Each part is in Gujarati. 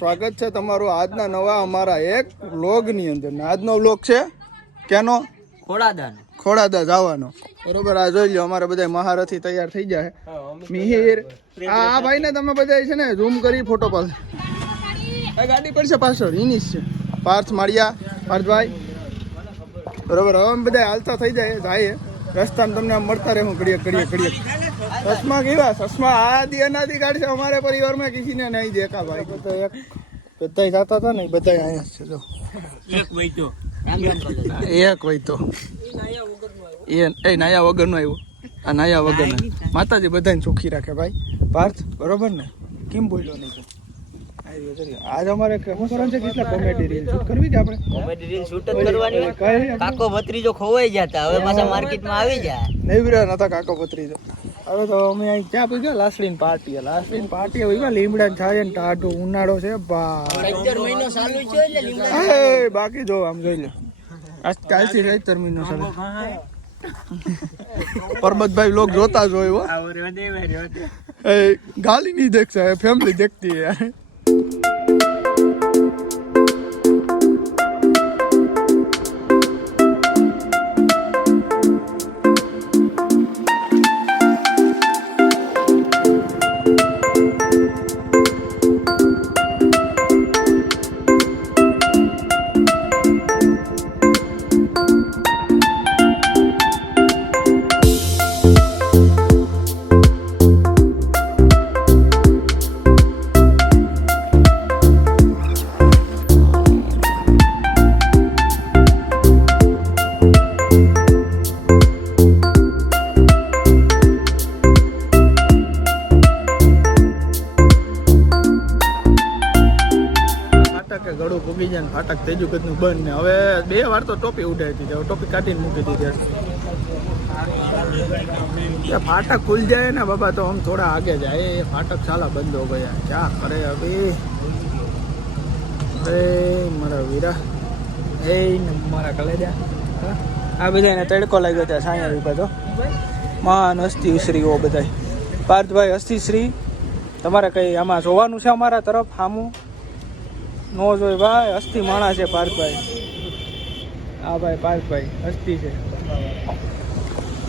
સ્વાગત છે તમારું આજના નવા અમારા એક વ્લોગની અંદર. આજનો વ્લોગ છે કેનો? ખોડાદા જવાનો. બરોબર, આ જોઈ લો અમારે બધા મહારથી તૈયાર થઈ જાય. મિહિર આ ભાઈ ને તમે બધા છે ને ઝૂમ કરી ફોટો પાડ. ગાડી પડશે પાછળ ઇનિશ છે. પાર્થ માળિયા, પાર્થભાઈ. બરોબર, હવે અમે બધા હાલતા થઈ જાય રસ્તામાં તમને મળતા રહે. હું ઘડીએ ચશ્મા કેવા ચશ્મા આદિ અનાદિ કાઢશે અમારે પરિવારમાં કિસી ને નહીં દેખા ભાઈ. તો એક બધા જતા હતા ને બધા અહીંયા છે. જો એક વૈતો એ નાયા વગરનો આવ્યો. આ નાયા વગરના માતાજી બધાને ચોખ્ખી રાખે ભાઈ. પાર્થ બરોબર ને? કેમ બોલ્યો નહીં? આજ અમારે શું કરવાનું છે? કેટલા કોમેડી રીલ શૂટ કરવી છે આપણે? કોમેડી રીલ શૂટ જ કરવાની. કાકો ભત્રીજો ખોવાઈ જતા, હવે પાછા માર્કેટમાં આવી જાય. નહીં બ્રા, નતા કાકો ભત્રીજો. હવે તો અમે અહીં ક્યાં પૂછ્યા? લાસડીન પાર્ટી હોય. લીમડા છાય ને ટાઢું ઉનાળો છે મહિનો ચાલુ છે એટલે લીમડા. બાકી જો આમ જોઈ લો, આજ કાલથી 17 મહિનો ચાલુ. પરબતભાઈ લોક જોતા જ હોય. ગાલી નહીં દેખતા, ફેમિલી દેખતી है. ગળું પૂગી જાય ને ફાટક થઈ ગયું કદનું બંધ ને. હવે 2 વાર તો ટોપી ઉડાવી દીધી. હવે ટોપી કાઢીને મૂકી દીધી. ફાટક ખુલ જાય ને બાબા તો આમ થોડા આગે જાય. એ ફાટક સાલા બંધ હો ગયા. ક્યાં કરે હવે? મારા વીરા મારા કલેજા આ બધાને તડકો લાગ્યો ત્યાં સાયા રૂપા તો માન હસ્તી શ્રીઓ બધા. પાર્થભાઈ હસ્તીશ્રી, તમારે કઈ આમાં જોવાનું છે અમારા તરફ? સામું નો જોઈ ભાઈ. હસ્તી માણા છે પાર્થભાઈ. હા ભાઈ, પાર્થભાઈ હસ્તી છે.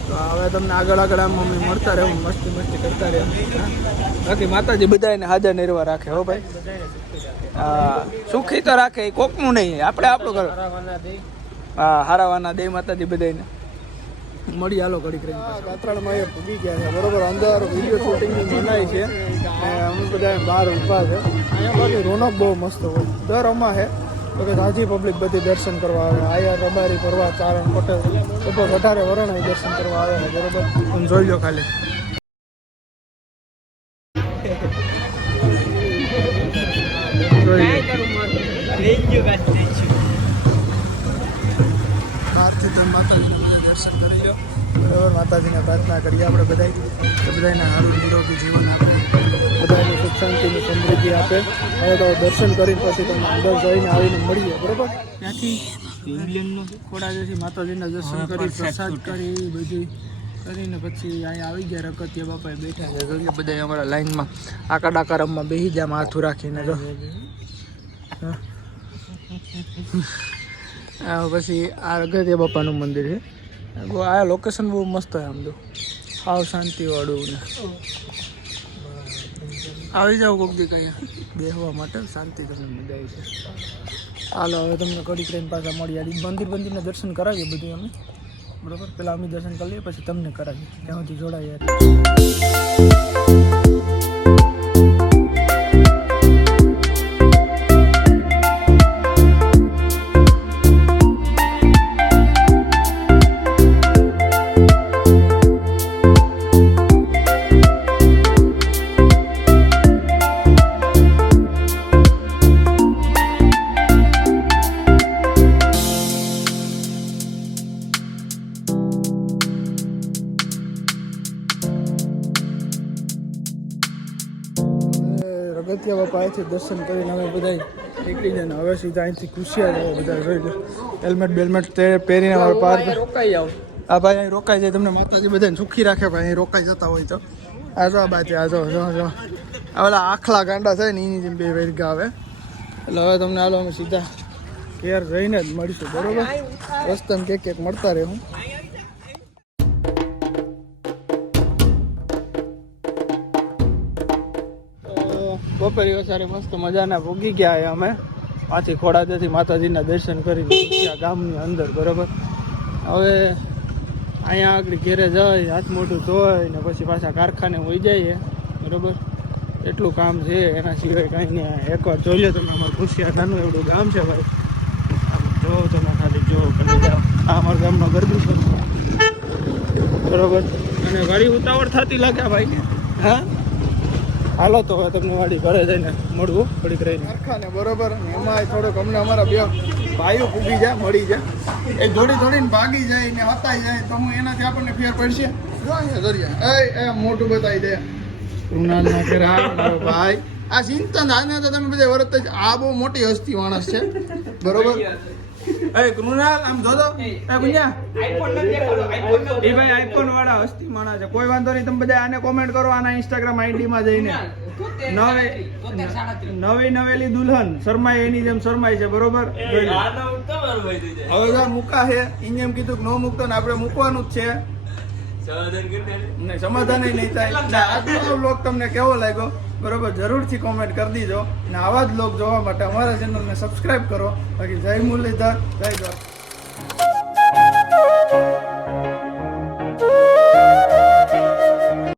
તો હવે તમને આગળ આમ અમે મળતા રહે, મસ્તી કરતા રહે. બાકી માતાજી બધાને હાજર નિર્વા રાખે હો ભાઈ. હા, સુખી તો રાખે, કોકનું નહીં, આપણે આપણું કરો. હા, હારાવાના દે માતાજી બધાને. મળી હાલો ઘડી કરીને કાતરાળમાં એ પૂગી ગયા છે. બરોબર, અંદર વિડીયો શૂટિંગની મનાઈ છે. અમે બધા બહાર ઊભા છે. અહીંયા બાકી રોનક બહુ મસ્ત હોય. દર અમા છે તો કે રાજી પબ્લિક બધી દર્શન કરવા આવે. આયા રબારી પરવા ચારણ પટેલ બધો વધારે વરણાઈ દર્શન કરવા આવે છે. બરોબર, તમે જોઈ લો ખાલી. માતાજીના દર્શન કરી લો. બરાબર, માતાજીને પ્રાર્થના કરીએ આપણે બધાને સારું નિરોગી જીવન આપે, બધાને સુખ શાંતિની સમૃદ્ધિ આપે. હવે તો દર્શન કરીને પછી તમે અંદર જઈને આવીને મળીએ. બરાબર, ત્યાંથી ઇંગ્લેન્ડનું ખોડાદેથી માતાજીના દર્શન કરી, પ્રસાદ કરી, બધી કરીને પછી અહીંયા આવી ગયા. રકતિયા બાપાએ બેઠા છે. જોઈએ બધા અમારા લાઈનમાં આકા ડાકા રમવા બેસી જાય માથું રાખીને. જો પછી આ અગત્ય બાપાનું મંદિર છે. આ લોકેશન બહુ મસ્ત છે. આમ તો હાવ શાંતિવાળું ને આવી જાવ કોક દી કઈ બેસવા માટે શાંતિ તમને મજા આવી છે. હાલો હવે તમને કડી કરીને પાછા મળી. મંદિરના દર્શન કરાવીએ બધું અમે. બરાબર, પેલા અમે દર્શન કરી લઈએ પછી તમને કરાવીએ. ત્યાં સુધી જોડાઈએ. અગત્ય બાપા અહીંથી દર્શન કરીને અમે બધા નીકળી જાય ને હવે સીધા અહીંથી ખુશિયા જાય. બધા જોઈ લો હેલ્મેટ બેલ્મેટ પહેરીને અમારે પાર રોકાઈ જાવ. આ ભાઈ અહીં રોકાઈ જાય. તમને માતાજી બધાને સુખી રાખે ભાઈ. અહીં રોકાઈ જતા હોય તો આ જો આ બાજુ આ જો ઓલા આખલા ગાંડા થાય ને એની જેમ 2 વેરગા આવે. એટલે હવે તમને હાલો અમે સીધા ઘેર જઈને જ મળીશું બરોબર. રસ્તામાં ક્યાંક મળતા રહે હું. બપોરી વસારે મસ્ત મજાના ભોગી ગયા અમે પાછી ખોડાદેથી માતાજીના દર્શન કરીને ગામની અંદર બરોબર. હવે અહીંયા આગળ ઘેરે જઈ હાથ મોઢું ધોઈ ને પછી પાછા કારખાને હોઈ જઈએ બરોબર. એટલું કામ છે, એના સિવાય કાંઈ નહીં. એકવાર જોઈ લો તમે અમારું ખુશિયા નાનું એવડું ગામ છે ભાઈ. આમ જો તમે ખાલી જો આ અમારા ગામનો ગરબી છે બરોબર. અને વાડી ઉતાવળ થતી લાગે ભાઈ. હા હાલો તો હવે તમને વાડી ઘરે જઈને મળવું થોડીક રહીને કારખાને બરોબર. એમાં થોડોક અમને અમારા બે ભાઈઓ પૂગી જાય મળી જાય એ દોડી દોડીને ભાગી જાય ને હતાઈ જાય તો હું એનાથી આપણને ફેર પડશે. જો અહીંયા દરિયા એ મોટું બતાવી દે કૃણાલ ના ફેરા ભાઈ. આ ચિંતન આને તો તમે બધા વરત જ આ બહુ મોટી હસ્તી માણસ છે બરોબર. એ કૃણાલ આમ જોજો એ ગુંજા આઈફોન ન દેખાડો આઈફોન ન એ ભાઈ આઈફોન વાળા હસ્તી માણસ છે. કોઈ વાંધો નહીં, તમે બધા આને કોમેન્ટ કરો આના ઇન્સ્ટાગ્રામ આઈડી માં જઈને. નવેલી દુલ્હન શરમાય એની જેમ શરમાય છે બરોબર. હવે જો મૂકા છે એને એમ કીધું કે નો મૂકતો ને આપણે મૂકવાનું જ છે. સમાધાન નહીં થાય. આજનો બ્લોગ તમને કેવો લાગ્યો બરોબર જરૂરથી કોમેન્ટ કરી દીજો. ને આવા જ બ્લોગ જોવા માટે અમારા ચેનલને સબસ્ક્રાઈબ કરો. બાકી જય મુરલીધર, જય દ્વારકા.